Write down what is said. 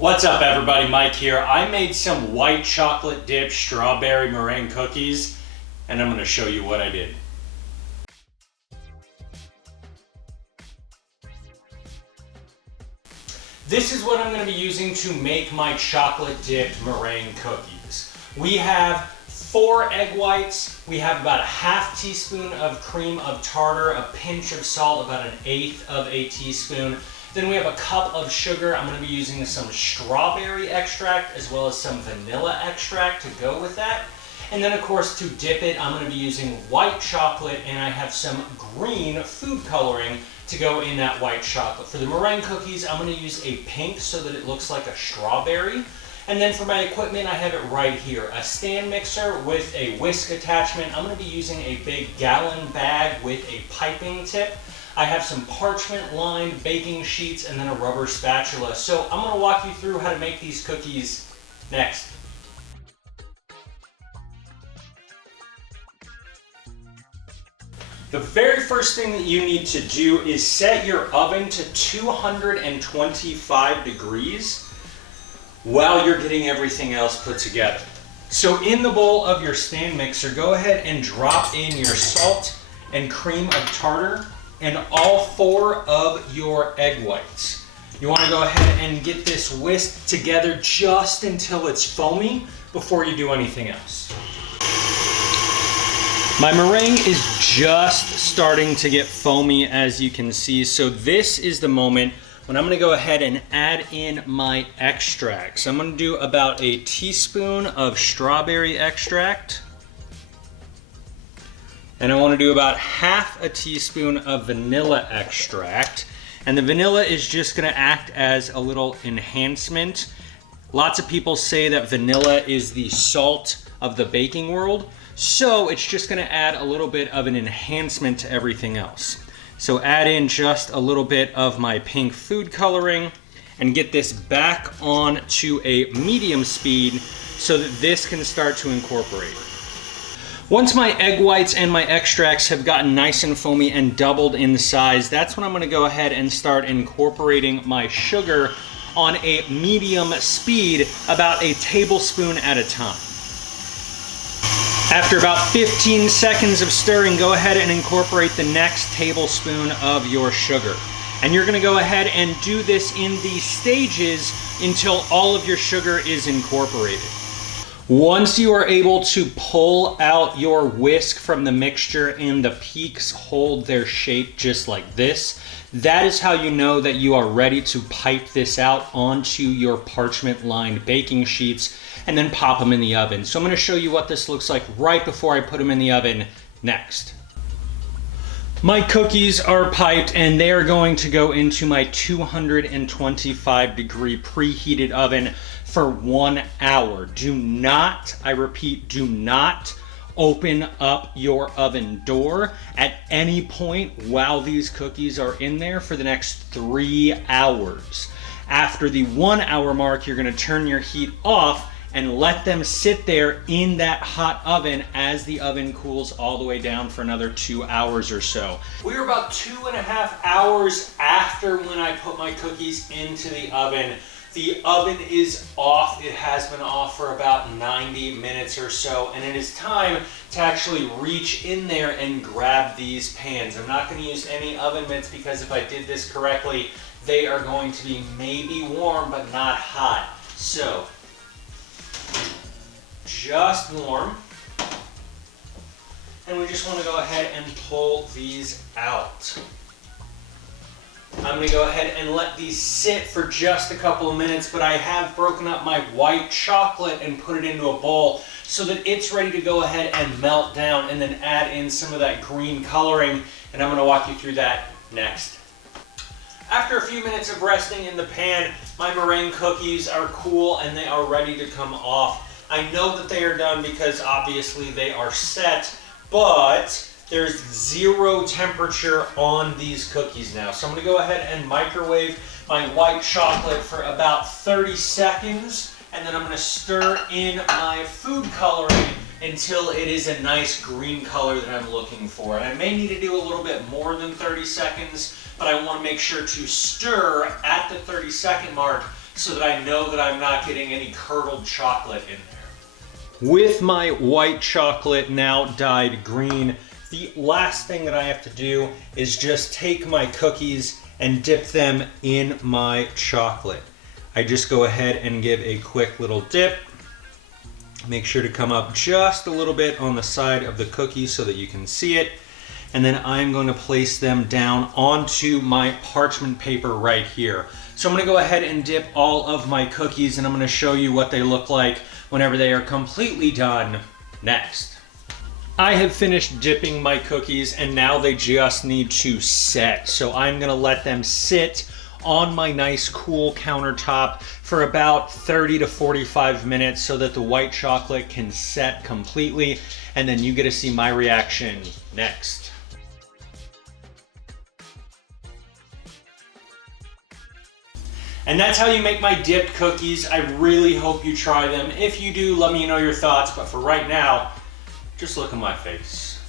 What's up everybody, Mike here. I made some white chocolate dipped strawberry meringue cookies and I'm going to show you what I did. This is what I'm going to be using to make my chocolate dipped meringue cookies. We have 4 egg whites, we have about a ½ teaspoon of cream of tartar, a pinch of salt, about 1/8 of a teaspoon. Then we have a cup of sugar. I'm going to be using some strawberry extract as well as some vanilla extract to go with that. And then of course to dip it, I'm going to be using white chocolate and I have some green food coloring to go in that white chocolate. For the meringue cookies, I'm going to use a pink so that it looks like a strawberry. And then for my equipment, I have it right here. A stand mixer with a whisk attachment. I'm going to be using a big gallon bag with a piping tip. I have some parchment lined baking sheets and then a rubber spatula. So I'm going to walk you through how to make these cookies next. The very first thing that you need to do is set your oven to 225 degrees while you're getting everything else put together. So in the bowl of your stand mixer, go ahead and drop in your salt and cream of tartar and all 4 of your egg whites. You want to go ahead and get this whisked together just until it's foamy before you do anything else. My meringue is just starting to get foamy, as you can see, so this is the moment when I'm going to go ahead and add in my extracts. I'm going to do about a teaspoon of strawberry extract. And I want to do about ½ a teaspoon of vanilla extract. And the vanilla is just going to act as a little enhancement. Lots of people say that vanilla is the salt of the baking world. So it's just going to add a little bit of an enhancement to everything else. So add in just a little bit of my pink food coloring and get this back on to a medium speed so that this can start to incorporate. Once my egg whites and my extracts have gotten nice and foamy and doubled in size, that's when I'm going to go ahead and start incorporating my sugar on a medium speed, about a tablespoon at a time. After about 15 seconds of stirring, go ahead and incorporate the next tablespoon of your sugar. And you're going to go ahead and do this in these stages until all of your sugar is incorporated. Once you are able to pull out your whisk from the mixture and the peaks hold their shape just like this, that is how you know that you are ready to pipe this out onto your parchment lined baking sheets and then pop them in the oven. So I'm going to show you what this looks like right before I put them in the oven next. My cookies are piped and they are going to go into my 225 degree preheated oven for 1 hour. Do not, I repeat, do not open up your oven door at any point while these cookies are in there for the next 3 hours. After the 1 hour mark, you're going to turn your heat off and let them sit there in that hot oven as the oven cools all the way down for another 2 hours or so. We're about 2.5 hours after when I put my cookies into the oven. The oven is off. It has been off for about 90 minutes or so, and it is time to actually reach in there and grab these pans. I'm not going to use any oven mitts because if I did this correctly, they are going to be maybe warm but not hot. So, just warm. And we just want to go ahead and pull these out. I'm going to go ahead and let these sit for just a couple of minutes, but I have broken up my white chocolate and put it into a bowl so that it's ready to go ahead and melt down and then add in some of that green coloring, and I'm going to walk you through that next. After a few minutes of resting in the pan, my meringue cookies are cool and they are ready to come off. I know that they are done because obviously they are set, but there's 0 temperature on these cookies now. So I'm going to go ahead and microwave my white chocolate for about 30 seconds, and then I'm going to stir in my food coloring until it is a nice green color that I'm looking for. And I may need to do a little bit more than 30 seconds, but I want to make sure to stir at the 30-second mark so that I know that I'm not getting any curdled chocolate in there. With my white chocolate now dyed green, the last thing that I have to do is just take my cookies and dip them in my chocolate. I just go ahead and give a quick little dip. Make sure to come up just a little bit on the side of the cookie so that you can see it. And then I'm going to place them down onto my parchment paper right here. So I'm going to go ahead and dip all of my cookies, and I'm going to show you what they look like whenever they are completely done next. I have finished dipping my cookies, and now they just need to set. So I'm going to let them sit on my nice cool countertop for about 30 to 45 minutes so that the white chocolate can set completely, and then you get to see my reaction next. And that's how you make my dipped cookies. I really hope you try them. If you do, let me know your thoughts, but for right now, just look at my face.